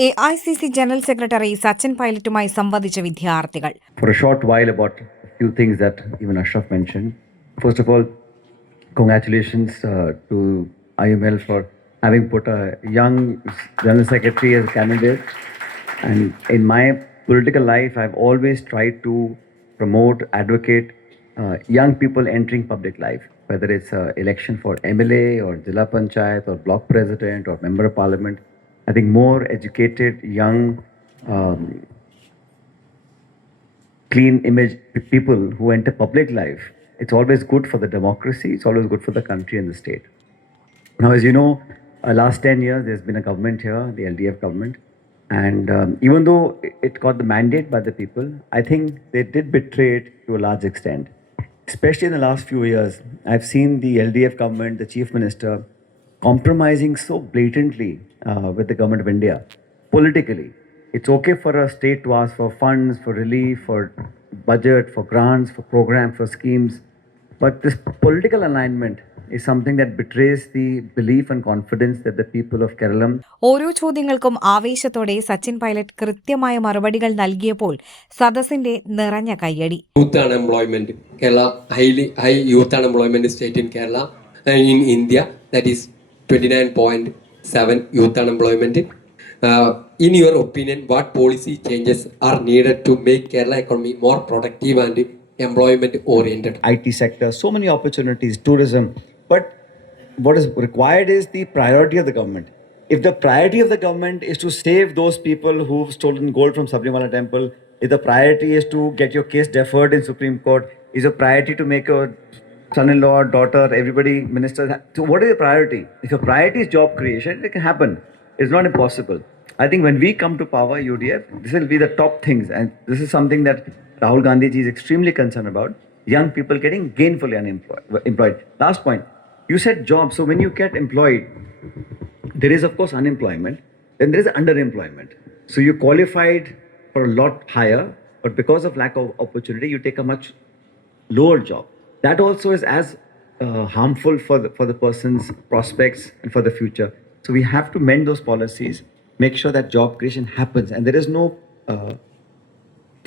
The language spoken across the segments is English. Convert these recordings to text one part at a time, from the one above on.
AICC General Secretary Sachin പൈലറ്റുമായി സംവദിച്ച വിദ്യാർത്ഥികൾ. For a short while about a few things that even Ashraf mentioned. First of all, congratulations to IML for having put a young General Secretary as a candidate. And in my political life, I've always tried to promote, advocate young people entering public life, whether it's election for MLA or Zilla Panchayat or block president or member of parliament. I think more educated, young, clean image people who enter public life, it's always good for the democracy, it's always good for the country and the state. Now, as you know, last 10 years, there's been a government here, the LDF government. And even though it got the mandate by the people, I think they did betray it to a large extent. Especially in the last few years, I've seen the LDF government, the chief minister, compromising so blatantly with the government of India politically. It's okay for a state to ask for funds, for relief, for budget, for grants, for programs, for schemes. But this political alignment is something that betrays the belief and confidence that the people of Kerala. ഓരോ ചോദ്യങ്ങൾക്കും ആവേശത്തോടെ സച്ചിൻ പൈലറ്റ് കൃത്യമായ മറുപടികൾ നൽകിയപ്പോൾ സദസ്സിന്റെ നിറഞ്ഞ കയ്യടി. Youth unemployment, Kerala, high youth unemployment state in Kerala, in India, that is 29.7 youth unemployment. In your opinion, what policy changes are needed to make Kerala economy more productive and employment oriented? IT sector, so many opportunities, tourism. But what is required is the priority of the government. If the priority of the government is to save those people who've stolen gold from Sabrimala temple, if the priority is to get your case deferred in Supreme Court, is a priority to make your son-in-law, daughter, everybody, ministers. So what is the priority? If your priority is job creation, it can happen. It's not impossible. I think when we come to power, UDF, this will be the top things. And this is something that Rahul Gandhi ji is extremely concerned about. Young people getting gainfully employed. Last point, you said jobs. So when you get employed, there is of course unemployment. Then there is underemployment. So you qualified for a lot higher, but because of lack of opportunity, you take a much lower job. That also is as harmful for the person's prospects and for the future. So we have to mend those policies, make sure that job creation happens. And there is no,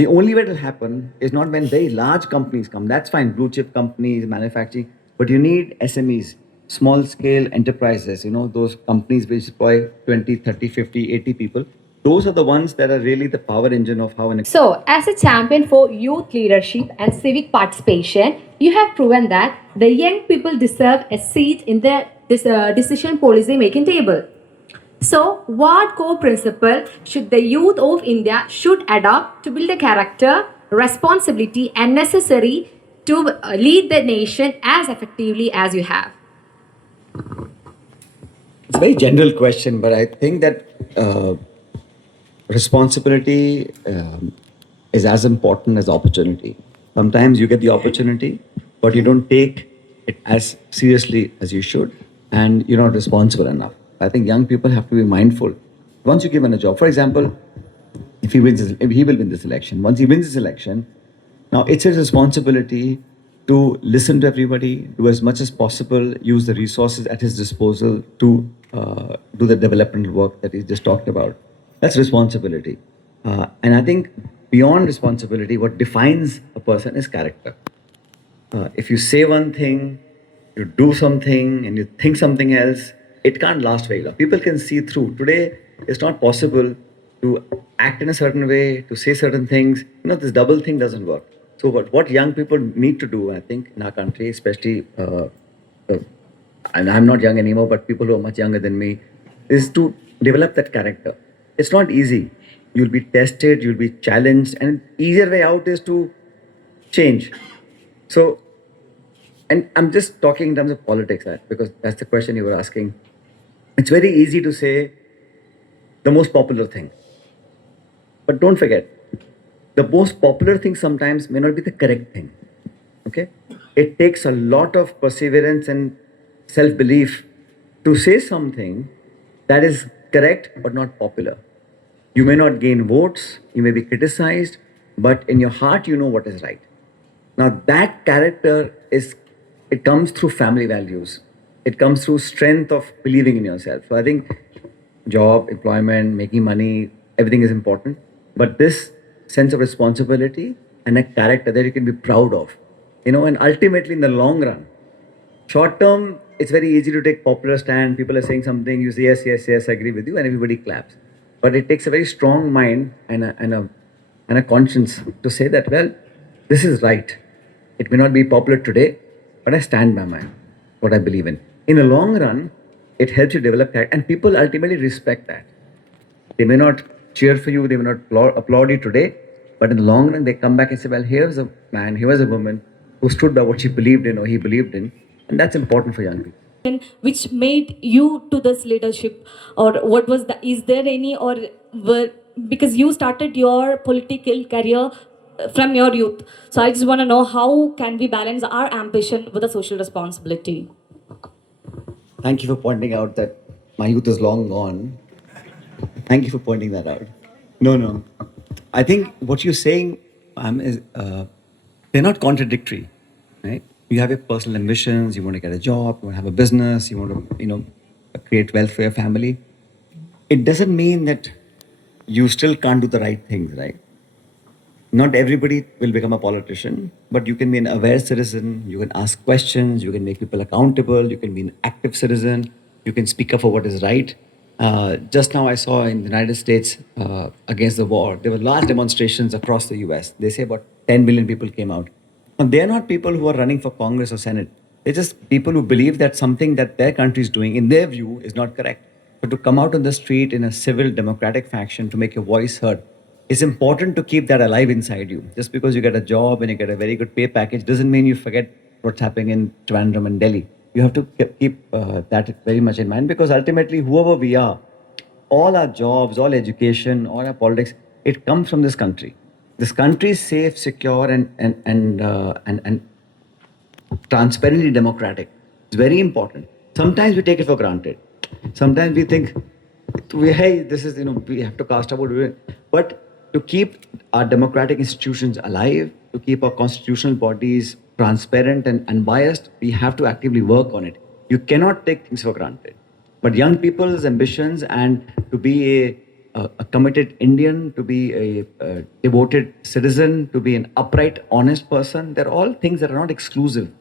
the only way it will happen is not when very large companies come. That's fine, blue chip companies, manufacturing, but you need SMEs, small scale enterprises, you know, those companies which employ 20, 30, 50, 80 people. Those are the ones that are really the power engine of how an. So, as a champion for youth leadership and civic participation, you have proven that the young people deserve a seat in the decision policy making table. So, what core principle should the youth of India should adopt to build a character, responsibility, and necessary to lead the nation as effectively as you have? It's a very general question, but I think that responsibility is as important as opportunity. Sometimes you get the opportunity, but you don't take it as seriously as you should, and you're not responsible enough. I think young people have to be mindful. Once you give him a job, for example, if he will win this election. Once he wins this election, now it's his responsibility to listen to everybody, do as much as possible, use the resources at his disposal to do the developmental work that he just talked about. That's responsibility. And I think beyond responsibility, what defines a person is character. If you say one thing, you do something, and you think something else, it can't last very long. People can see through. Today, it's not possible to act in a certain way, to say certain things. You know, this double thing doesn't work. So what young people need to do, I think, in our country, especially, and I'm not young anymore, but people who are much younger than me, is to develop that character. It's not easy. You'll be tested, you'll be challenged, and easier way out is to change. So, and I'm just talking in terms of politics, because that's the question you were asking. It's very easy to say the most popular thing. But don't forget, the most popular thing sometimes may not be the correct thing. Okay? It takes a lot of perseverance and self-belief to say something that is correct but not popular. You may not gain votes, you may be criticized, but in your heart you know what is right. Now that character it comes through family values. It comes through strength of believing in yourself. So I think job, employment, making money, everything is important. But this sense of responsibility and a character that you can be proud of, and ultimately in the long run, short term, it's very easy to take popular stand. People are saying something, you say yes, yes, yes, I agree with you, and everybody claps. But it takes a very strong mind and a conscience to say that, well, this is right. It may not be popular today, but I stand by what I believe in. In the long run, it helps you develop character, and people ultimately respect that. They may not cheer for you, they may not applaud you today, but in the long run, they come back and say, well, here's a man, here was a woman who stood by what she believed in or he believed in. And that's important for young people. Which made you to this leadership, or what was the, is there any, or were, because you started your political career from your youth, so I just want to know how can we balance our ambition with the social responsibility. Thank you for pointing out that my youth is long gone. Thank you for pointing that out. No. I think what you're saying is they're not contradictory, right? You have your personal ambitions. You want to get a job. You want to have a business. You want to, create wealth for your family. It doesn't mean that you still can't do the right things, right? Not everybody will become a politician, but you can be an aware citizen. You can ask questions. You can make people accountable. You can be an active citizen. You can speak up for what is right. Just now, I saw in the United States against the war, there were large demonstrations across the US. They say about 10 million people came out. And they're not people who are running for Congress or Senate. They're just people who believe that something that their country is doing, in their view, is not correct. But to come out on the street in a civil, democratic fashion to make your voice heard, it's important to keep that alive inside you. Just because you get a job and you get a very good pay package doesn't mean you forget what's happening in Trivandrum and Delhi. You have to keep that very much in mind, because ultimately, whoever we are, all our jobs, all education, all our politics, it comes from this country. This country is safe, secure, and transparently democratic. It's very important. Sometimes we take it for granted. Sometimes we think, hey, this is, we have to cast our vote. But to keep our democratic institutions alive, to keep our constitutional bodies transparent and unbiased, we have to actively work on it. You cannot take things for granted. But young people's ambitions and to be a committed Indian, to be a devoted citizen, to be an upright, honest person, they're all things that are not exclusive.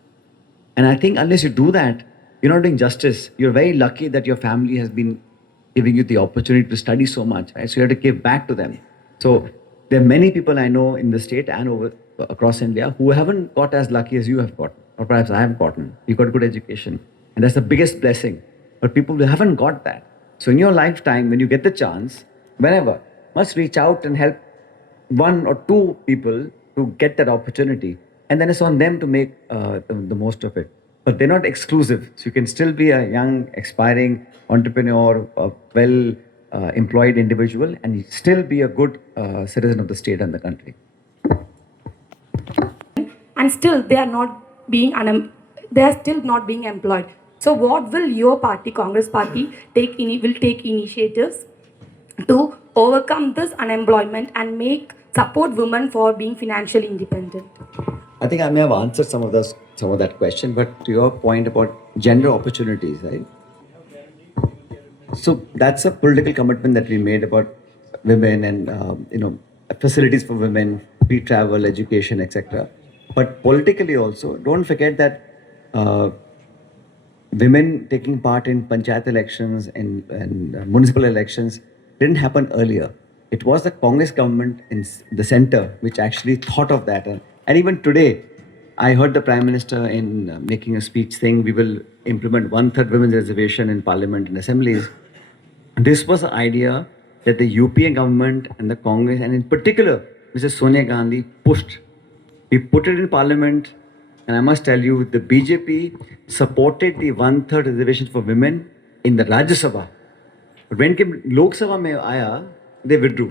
And I think unless you do that, you're not doing justice. You're very lucky that your family has been giving you the opportunity to study so much, right? So you have to give back to them. So there are many people I know in the state and across India who haven't got as lucky as you have gotten, or perhaps I have gotten. You got good education, and that's the biggest blessing. But people who haven't got that. So in your lifetime, when you get the chance, whenever, must reach out and help one or two people to get that opportunity. And then it's on them to make the most of it. But they're not exclusive. So you can still be a young, aspiring entrepreneur, a well-employed individual, and still be a good citizen of the state and the country. And still they are not being they are still not being employed. So what will your party, Congress party, take initiatives to overcome this unemployment and support women for being financially independent? I think I may have answered some of that question, but to your point about gender opportunities, right? So that's a political commitment that we made about women and facilities for women, free travel, education, etc. But politically also, don't forget that women taking part in panchayat elections and municipal elections didn't happen earlier. It was the Congress government in the center which actually thought of that. And even today, I heard the Prime Minister in making a speech saying we will implement 1/3 women's reservation in Parliament and assemblies. This was the idea that the UPA government and the Congress, and in particular, Mrs. Sonia Gandhi, pushed. We put it in Parliament, and I must tell you, the BJP supported the 1/3 reservations for women in the Rajya Sabha. But when Lok Sabha mein aaya, they withdrew.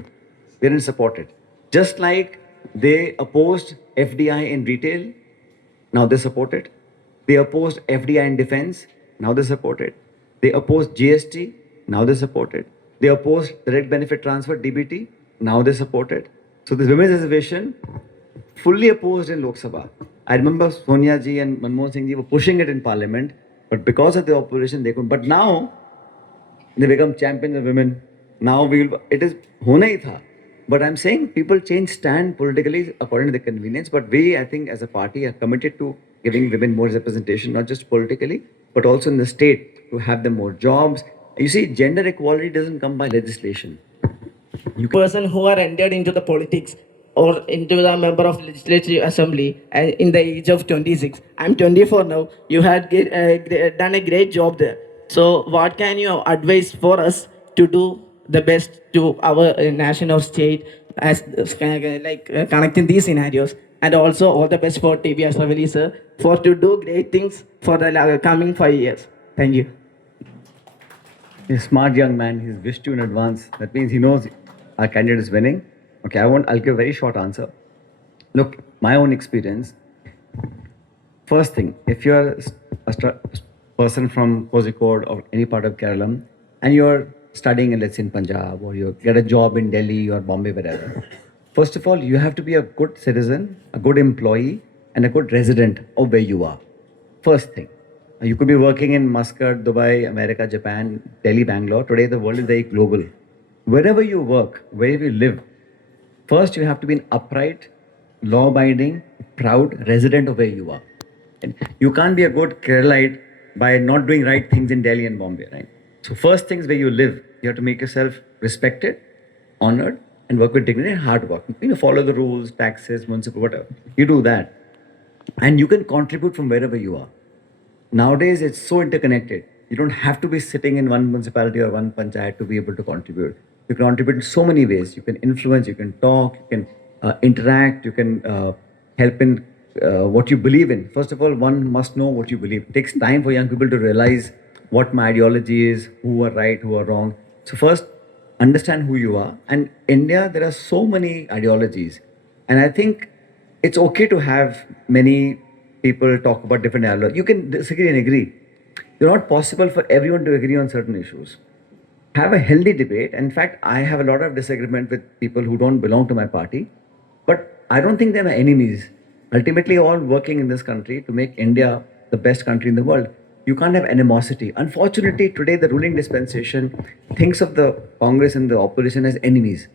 They didn't support it. Just like they opposed FDI in retail, now they support it. They opposed FDI in defense, now they support it. They opposed GST, now they support it. They opposed direct benefit transfer, DBT, now they support it. So this women's reservation, fully opposed in Lok Sabha. I remember Sonia ji and Manmohan Singh ji were pushing it in Parliament, but because of the opposition, they couldn't. But now, They become champions of women. Now it is hona hi tha. But I'm saying people change stand politically according to their convenience. But we, I think, as a party, are committed to giving women more representation, not just politically, but also in the state, to have them more jobs. You see, gender equality doesn't come by legislation. Person who are entered into the politics or into the member of legislative assembly and in the age of 26. I'm 24 now. You had done a great job there. So what can you advise for us to do the best to our nation or state as connecting these scenarios? And also all the best for TV Ashraf sir for to do great things for the coming 5 years. Thank you. He's a smart young man. He's wished you in advance. That means he knows our candidate is winning. Okay, I'll give a very short answer. Look, my own experience. First thing, if you're a person from Kozhikode or any part of Kerala and you're studying in, let's say, in Punjab, or you get a job in Delhi or Bombay, wherever, first of all, you have to be a good citizen, a good employee, and a good resident of where you are. First thing. You could be working in Muscat, Dubai, America, Japan, Delhi, Bangalore. Today, the world is very global. Wherever you work, wherever you live, first you have to be an upright, law-abiding, proud resident of where you are. And you can't be a good Keralite by not doing right things in Delhi and Bombay, right? So first things where you live, you have to make yourself respected, honored, and work with dignity and hard work. Follow the rules, taxes, municipal, whatever. You do that. And you can contribute from wherever you are. Nowadays, it's so interconnected. You don't have to be sitting in one municipality or one panchayat to be able to contribute. You can contribute in so many ways. You can influence, you can talk, you can interact, you can help in what you believe in. First of all, one must know what you believe. It takes time for young people to realize what my ideology is, who are right, who are wrong. So first, understand who you are. And India, there are so many ideologies. And I think it's okay to have many people talk about different ideologies. You can disagree and agree. It's not possible for everyone to agree on certain issues. Have a healthy debate. In fact, I have a lot of disagreement with people who don't belong to my party. But I don't think they're my enemies. Ultimately, all working in this country to make India the best country in the world. You can't have animosity. Unfortunately, today the ruling dispensation thinks of the Congress and the opposition as enemies.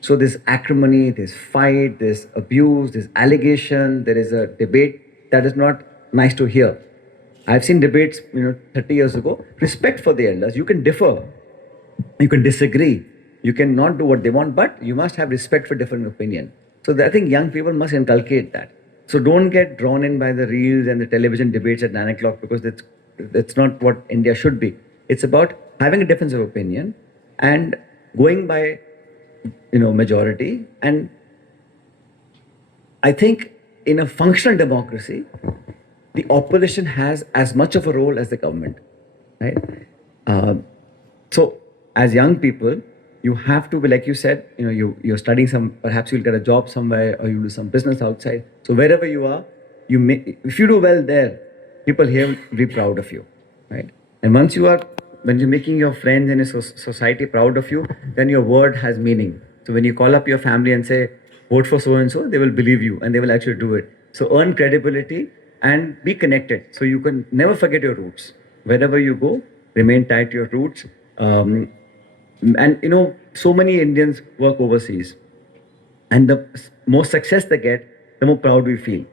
So there's acrimony, there's fight, there's abuse, there's allegation, there is a debate that is not nice to hear. I've seen debates, 30 years ago. Respect for the elders. You can differ. You can disagree. You can not do what they want, but you must have respect for different opinion. So I think young people must inculcate that. So don't get drawn in by the reels and the television debates at 9 o'clock because that's not what India should be. It's about having a difference of opinion and going by, majority. And I think in a functional democracy, the opposition has as much of a role as the government, right? So as young people, you have to be, like you said, you're studying perhaps you'll get a job somewhere or you do some business outside. So wherever you are, if you do well there, people here will be proud of you, right? And when you're making your friends in a society proud of you, then your word has meaning. So when you call up your family and say, vote for so-and-so, they will believe you and they will actually do it. So earn credibility and be connected. So you can never forget your roots. Wherever you go, remain tied to your roots. And so many Indians work overseas. And the more success they get, the more proud we feel,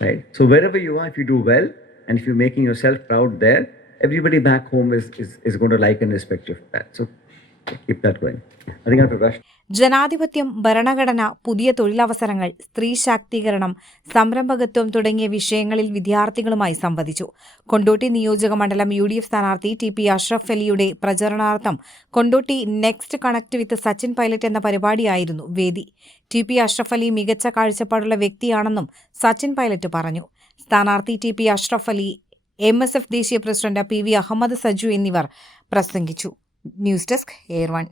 right? So wherever you are, if you do well, and if you're making yourself proud there, everybody back home is going to like and respect you for that. So keep that going. I think I'm Prakash. ജനാധിപത്യം, ഭരണഘടന, പുതിയ തൊഴിലവസരങ്ങൾ, സ്ത്രീ ശാക്തീകരണം, സംരംഭകത്വം തുടങ്ങിയ വിഷയങ്ങളിൽ വിദ്യാർത്ഥികളുമായി സംവദിച്ചു. കൊണ്ടോട്ടി നിയോജക മണ്ഡലം UDF സ്ഥാനാർത്ഥി TP അഷ്റഫ് അലിയുടെ പ്രചരണാർത്ഥം Kondotty next connect with Sachin Pilot എന്ന പരിപാടിയായിരുന്നു വേദി. TP അഷ്റഫ് അലി മികച്ച കാഴ്ചപ്പാടുള്ള വ്യക്തിയാണെന്നും സച്ചിൻ പൈലറ്റ് പറഞ്ഞു. സ്ഥാനാർത്ഥി TP അഷ്റഫ് അലി, MSF ദേശീയ പ്രസിഡന്റ് PV അഹമ്മദ് സജു എന്നിവർ പ്രസംഗിച്ചു. News desk, air 1.